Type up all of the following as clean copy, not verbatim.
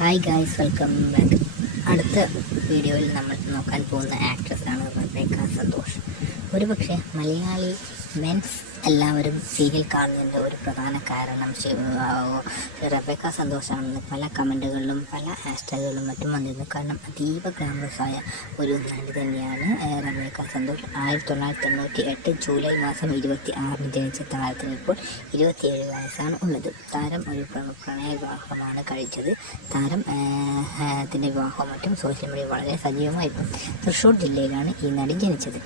Hi guys, welcome back. അടുത്ത വീഡിയോയിൽ നമ്മൾ നോക്കാൻ പോകുന്ന ആക്ട്രസ്സാണ് റബേക്ക സന്തോഷ്. ഒരുപക്ഷെ മലയാളി മെൻസ് എല്ലാവരും സീരിയൽ കാണുന്നതിൻ്റെ ഒരു പ്രധാന കാരണം റബേക്ക സന്തോഷാണെന്ന് പല കമൻറ്റുകളിലും പല ഹാഷ്ടാഗുകളിലും മറ്റും വന്നിരുന്നു. കാരണം അതീവ ഗ്ലാമറസായ ഒരു നടി തന്നെയാണ് റബേക്ക സന്തോഷ്. 1998 ജൂലൈ മാസം 26 ജനിച്ച താരത്തിന് ഇപ്പോൾ 27 വയസ്സാണ് ഉള്ളത്. താരം ഒരു പ്രണയ വിവാഹമാണ് കഴിച്ചത്. താരത്തിൻ്റെ വിവാഹവും മറ്റും സോഷ്യൽ മീഡിയ വളരെ സജീവമായിരുന്നു. തൃശ്ശൂർ ജില്ലയിലാണ് ഈ നടി ജനിച്ചത്.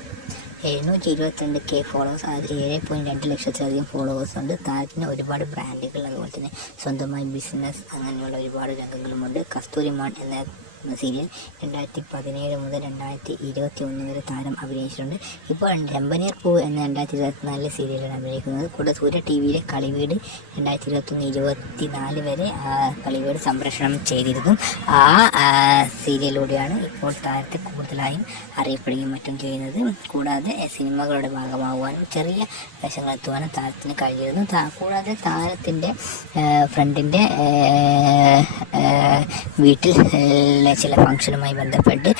722K ഫോളോവേഴ്സ്, അതായത് 7.2 ലക്ഷത്തിലധികം ഫോളോവേഴ്സ് ഉണ്ട്. താരത്തിന് ഒരുപാട് ബ്രാൻഡുകൾ, അതുപോലെ തന്നെ സ്വന്തമായി ബിസിനസ്, അങ്ങനെയുള്ള ഒരുപാട് രംഗങ്ങളുമുണ്ട്. കസ്തൂരിമാൻ എന്ന സീരിയൽ 2017 മുതൽ 2021 വരെ താരം അഭിനയിച്ചിട്ടുണ്ട്. ഇപ്പോൾ രമ്പനീർ പൂ എന്ന 2024 സീരിയലാണ് അഭിനയിക്കുന്നത്. കൂടെ സൂര്യ TV-യിലെ കളിവീട് 2021-24 വരെ കളിവീട് സംപ്രേഷണം ചെയ്തിരുന്നു. ആ സീരിയലിലൂടെയാണ് ഇപ്പോൾ താരത്തെ കൂടുതലായും അറിയപ്പെടുകയും മറ്റും ചെയ്യുന്നത്. കൂടാതെ സിനിമകളുടെ ഭാഗമാകുവാനും ചെറിയ വേഷങ്ങളെത്തുവാനും താരത്തിന് കഴിഞ്ഞിരുന്നു. കൂടാതെ താരത്തിൻ്റെ ഫ്രണ്ടിൻ്റെ വീട്ടിൽ ചില ഫംഗ്ഷനുമായി ബന്ധപ്പെട്ട്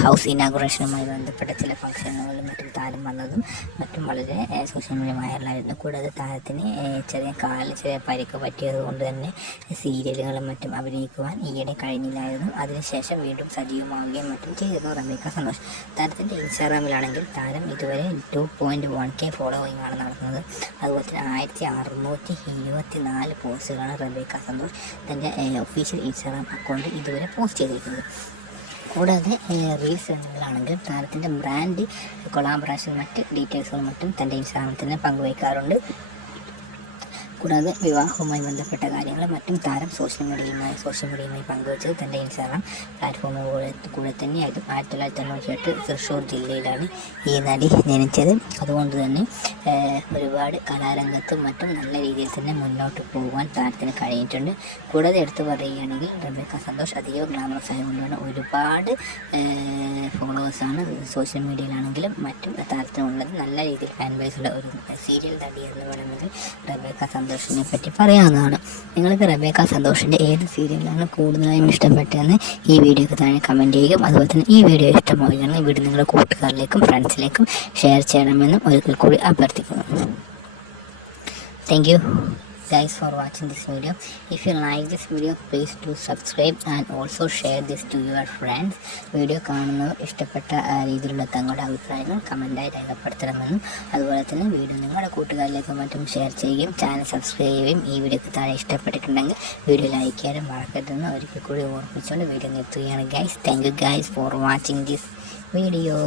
ഹൗസ് ഇനാഗുറേഷനുമായി ബന്ധപ്പെട്ട ചില ഫംഗ്ഷനുകളിലും മറ്റും താരം വന്നതും മറ്റും വളരെ സോഷ്യൽ മീഡിയ വൈറലായിരുന്നു. കൂടാതെ താരത്തിന് ചെറിയ പരിക്ക് പറ്റിയത് കൊണ്ട് തന്നെ സീരിയലുകളും മറ്റും അഭിനയിക്കുവാൻ ഈയിടെ കഴിഞ്ഞില്ലായിരുന്നു. അതിനുശേഷം വീണ്ടും സജീവമാവുകയും മറ്റും ചെയ്തിരുന്നു റബേക്ക സന്തോഷ്. താരത്തിൻ്റെ ഇൻസ്റ്റാഗ്രാമിലാണെങ്കിൽ താരം ഇതുവരെ 2.1K ഫോളോവിംഗ് ആണ് നടത്തുന്നത്. അതുപോലെ തന്നെ 1624 പോസ്റ്റുകളാണ് റബേക്ക സന്തോഷ് തൻ്റെ ഒഫീഷ്യൽ ഇൻസ്റ്റാഗ്രാം അക്കൗണ്ടിൽ ഇതുവരെ പോസ്റ്റ് ചെയ്തിരിക്കുന്നത്. കൂടാതെ റീൽസ് രംഗങ്ങളാണെങ്കിൽ താരത്തിൻ്റെ ബ്രാൻഡ് കൊളാബറേഷൻ മറ്റ് ഡീറ്റെയിൽസുകളും മറ്റും തൻ്റെ ഇൻസ്റ്റാഗ്രാമിൽ തന്നെ പങ്കുവയ്ക്കാറുണ്ട്. കൂടാതെ വിവാഹവുമായി ബന്ധപ്പെട്ട കാര്യങ്ങൾ മറ്റും താരം സോഷ്യൽ മീഡിയയുമായി പങ്കുവച്ചത് തൻ്റെ ഇൻസ്റ്റാഗ്രാം പ്ലാറ്റ്ഫോമുകളിൽ കൂടെ തന്നെയായിരുന്നു. 1998 തൃശ്ശൂർ ജില്ലയിലാണ് ഈ നടി ജനിച്ചത്. അതുകൊണ്ട് തന്നെ ഒരുപാട് കലാരംഗത്തും മറ്റും നല്ല രീതിയിൽ തന്നെ മുന്നോട്ട് പോകുവാൻ താരത്തിന് കഴിഞ്ഞിട്ടുണ്ട്. കൂടാതെ എടുത്തു പറയുകയാണെങ്കിൽ റബേക്ക സന്തോഷ് അധികം ഗ്ലാമറസ് ആയതുകൊണ്ടാണ് ഒരുപാട് ഫോളോവേഴ്സാണ് സോഷ്യൽ മീഡിയയിലാണെങ്കിലും മറ്റും താരത്തിനുള്ളത്. നല്ല രീതിയിൽ ഫാൻ ബേസുള്ള ഒരു സീരിയൽ നടി എന്ന് വേണമെങ്കിൽ റബേക്ക സന്തോഷിനെ പറ്റി പറയാവുന്നതാണ്. നിങ്ങൾക്ക് റബേക്ക സന്തോഷിൻ്റെ ഏത് സീരിയലാണ് കൂടുതലായും ഇഷ്ടപ്പെട്ടതെന്ന് ഈ വീഡിയോയ്ക്ക് താഴെ കമൻറ്റ് ചെയ്യുകയും അതുപോലെ തന്നെ ഈ വീഡിയോ ഇഷ്ടമാവുകയാണെങ്കിൽ വീഡിയോ നിങ്ങളുടെ കൂട്ടുകാരിലേക്കും ഫ്രണ്ട്സിലേക്കും ഷെയർ ചെയ്യണമെന്നും ഒരിക്കൽ കൂടി അഭ്യർത്ഥിക്കുന്നു. Thank you guys for watching this video. If you like this video, please do subscribe and also share this to your friends. Video കാണുന്നവർ ഇഷ്ടപ്പെട്ട രീതിയിലുള്ള തങ്ങളുടെ അഭിപ്രായങ്ങൾ കമൻറ്റായി രേഖപ്പെടുത്തണമെന്നും അതുപോലെ തന്നെ വീഡിയോ നിങ്ങളുടെ കൂട്ടുകാരിലേക്ക് മറ്റും ഷെയർ ചെയ്യുകയും ചാനൽ സബ്സ്ക്രൈബ് ചെയ്യുകയും ഈ വീഡിയോക്ക് താഴെ ഇഷ്ടപ്പെട്ടിട്ടുണ്ടെങ്കിൽ വീഡിയോ ലൈക്ക് ചെയ്യാനും മറക്കരുതെന്ന് ഒരിക്കൽ കൂടി ഓർമ്മിച്ചുകൊണ്ട് വീഡിയോ നിർത്തുകയാണ് guys. Thank you guys for watching this video.